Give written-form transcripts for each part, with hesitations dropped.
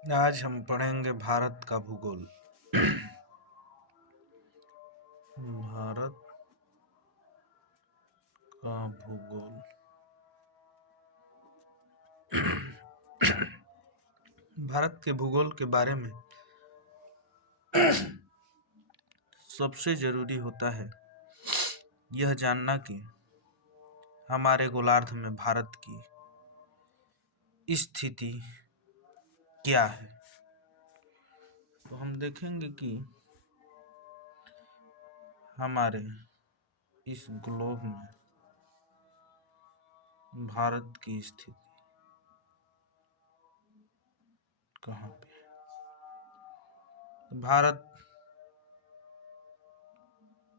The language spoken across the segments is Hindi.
आज हम पढ़ेंगे भारत का भूगोल। भारत का भूगोल। भारत के भूगोल के बारे में सबसे जरूरी होता है यह जानना कि हमारे गोलार्ध में भारत की स्थिति क्या है। तो हम देखेंगे कि हमारे इस ग्लोब में भारत की स्थिति कहाँ पे है। तो भारत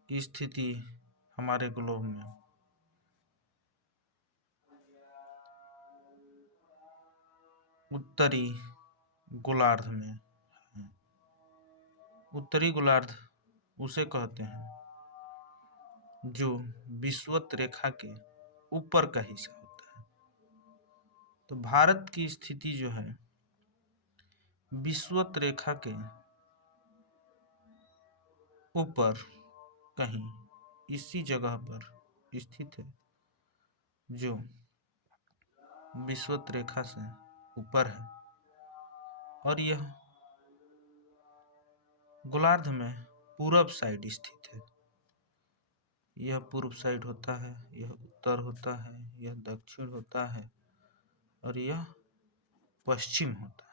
की स्थिति हमारे ग्लोब में उत्तरी गोलार्ध में है। उत्तरी गोलार्ध उसे कहते हैं जो विषुवत रेखा के ऊपर का हिस्सा होता है। तो भारत की स्थिति जो है विषुवत रेखा के ऊपर कहीं इसी जगह पर स्थित है जो विषुवत रेखा से ऊपर है, और यह गोलार्ध में पूरब साइड स्थित है। यह पूर्व साइड होता है, यह उत्तर होता है, यह दक्षिण होता है और यह पश्चिम होता है।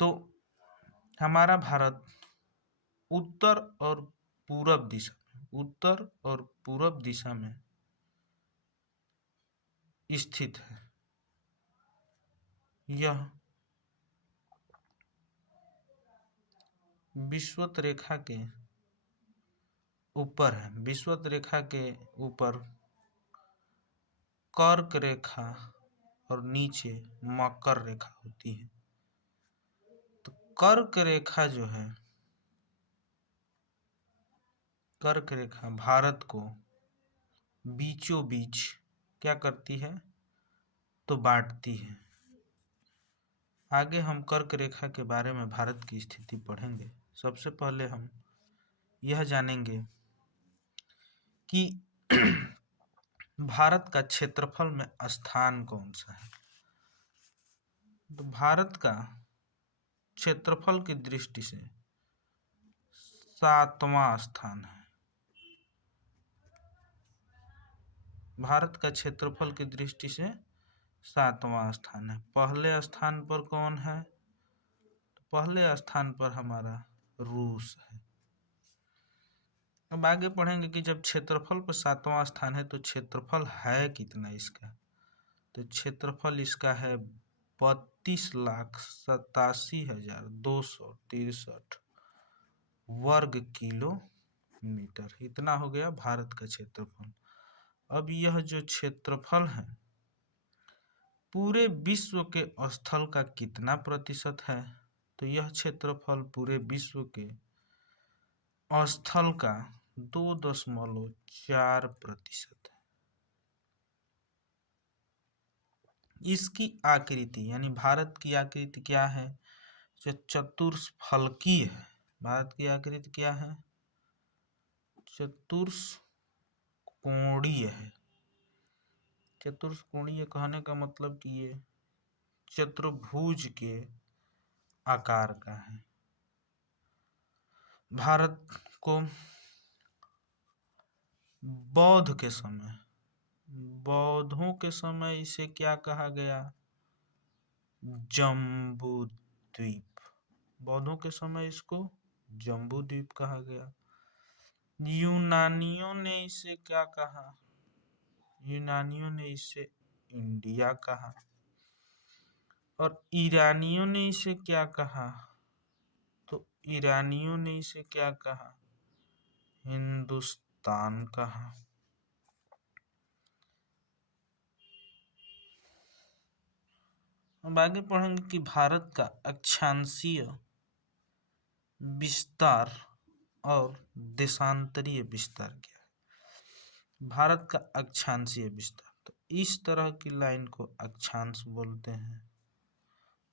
तो हमारा भारत उत्तर और पूरब दिशा में स्थित है। यह विषुवत रेखा के ऊपर है। विषुवत रेखा के ऊपर कर्क रेखा और नीचे मकर रेखा होती है। तो कर्क रेखा जो है, कर्क रेखा भारत को बीचों बीच क्या करती है, तो बांटती है। आगे हम कर्क रेखा के बारे में भारत की स्थिति पढ़ेंगे। सबसे पहले हम यह जानेंगे कि भारत का क्षेत्रफल में स्थान कौन सा है। तो भारत का क्षेत्रफल की दृष्टि से 7वां स्थान है। भारत का क्षेत्रफल की दृष्टि से 7वां स्थान है। पहले स्थान पर कौन है, तो पहले स्थान पर हमारा रूस है। अब आगे पढ़ेंगे कि जब क्षेत्रफल पर 7वां स्थान है तो क्षेत्रफल है कितना इसका। तो क्षेत्रफल इसका है 32,87,263 वर्ग किलोमीटर। इतना हो गया भारत का क्षेत्रफल। अब यह जो क्षेत्रफल है पूरे विश्व के स्थल का कितना प्रतिशत है, तो यह क्षेत्रफल पूरे विश्व के स्थल का 2.4% है। इसकी आकृति यानी भारत की आकृति क्या है, जो चतुष्फलकीय है। भारत की आकृति क्या है, चतुष्कोणीय है। चतुष्कोणीय कहने का मतलब कि ये चतुर्भुज के आकार का है। भारत को बौद्धों के समय इसे क्या कहा गया, जम्बू द्वीप। बौद्धों के समय इसको जम्बू द्वीप कहा गया। यूनानियों ने इसे क्या कहा, यूनानियों ने इसे इंडिया कहा। और ईरानियों ने इसे क्या कहा, तो ईरानियों ने इसे क्या कहा, हिंदुस्तान कहा। अब आगे पढ़ेंगे कि भारत का अक्षांशीय विस्तार और देशांतरीय विस्तार क्या है। भारत का अक्षांशीय विस्तार, तो इस तरह की लाइन को अक्षांश बोलते हैं,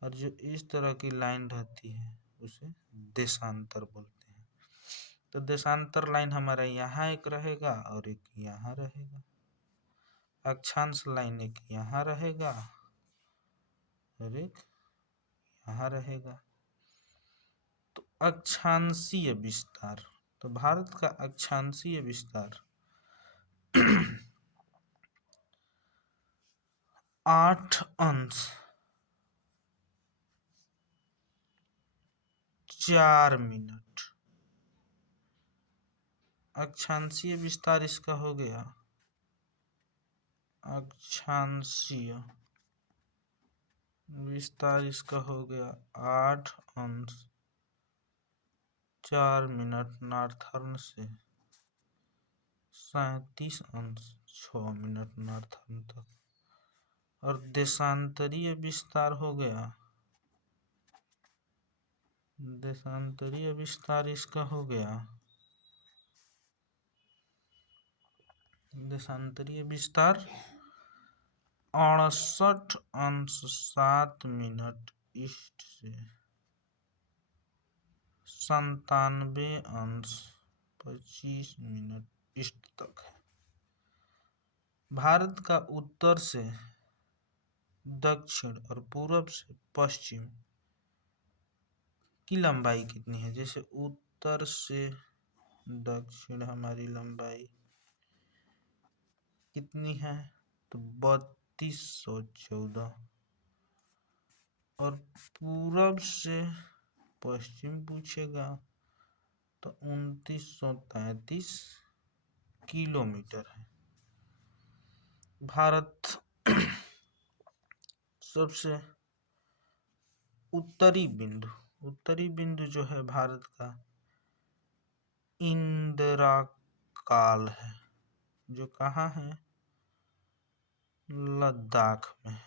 और जो इस तरह की लाइन रहती है उसे देशांतर बोलते हैं। तो देशांतर लाइन हमारा यहाँ एक रहेगा और एक यहाँ रहेगा। अक्षांश लाइन एक यहाँ रहेगा और एक यहाँ रहेगा। तो अक्षांशीय विस्तार, तो भारत का अक्षांशीय विस्तार 8 अंश 4 मिनट। अक्षांशीय विस्तार इसका हो गया, अक्षांशीय विस्तार इसका हो गया 8 अंश 4 मिनट नॉर्थर्न से 37 अंश 6 मिनट नॉर्थर्न तक। और देशांतरीय विस्तार हो गया, देशांतरीय विस्तार इसका हो गया, देशांतरीय विस्तार 68 अंश 7 मिनट ईस्ट से 97 अंश 25 मिनट ईस्ट तक है। भारत का उत्तर से दक्षिण और पूरब से पश्चिम की लंबाई कितनी है? जैसे उत्तर से दक्षिण हमारी लंबाई कितनी है? तो 3214। और पूरब से पश्चिम पूछेगा तो 2933 किलोमीटर है। भारत सबसे उत्तरी बिंदु जो है भारत का इंदिराकाल है, जो कहाँ है? लद्दाख में।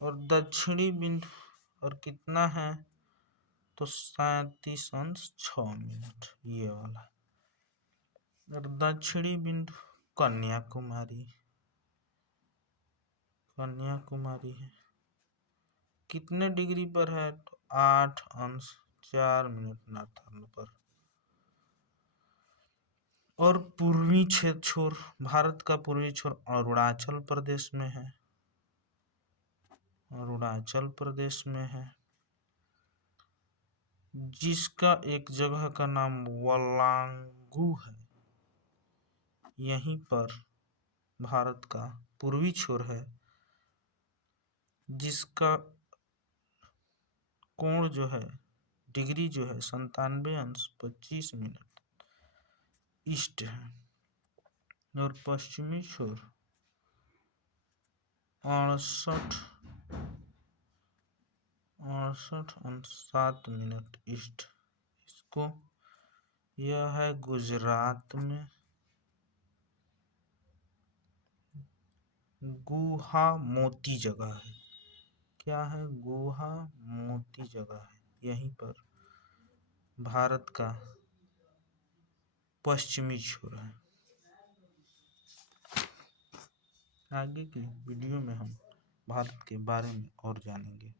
और दक्षिणी बिंदु और कितना है? तो 37 अंश 6 मिनट, ये वाला। और दक्षिणी बिंदु कन्याकुमारी है। कितने डिग्री पर है? तो 8 अंश 4 मिनट नॉर्थर्न पर। और पूर्वी छोर, भारत का पूर्वी छोर अरुणाचल प्रदेश में है, अरुणाचल प्रदेश में है, जिसका एक जगह का नाम वलांगू है। यहीं पर भारत का पूर्वी छोर है, जिसका कोण जो है, डिग्री जो है 97 अंश 25 मिनट ईस्ट है। और पश्चिमी छोर 68 अंश 7 मिनट ईस्ट। इसको, यह है गुजरात में, गुवाहाटी जगह है। क्या है? गुवाहाटी जगह है। यहीं पर भारत का पश्चिमी छोर है। आगे की वीडियो में हम भारत के बारे में और जानेंगे।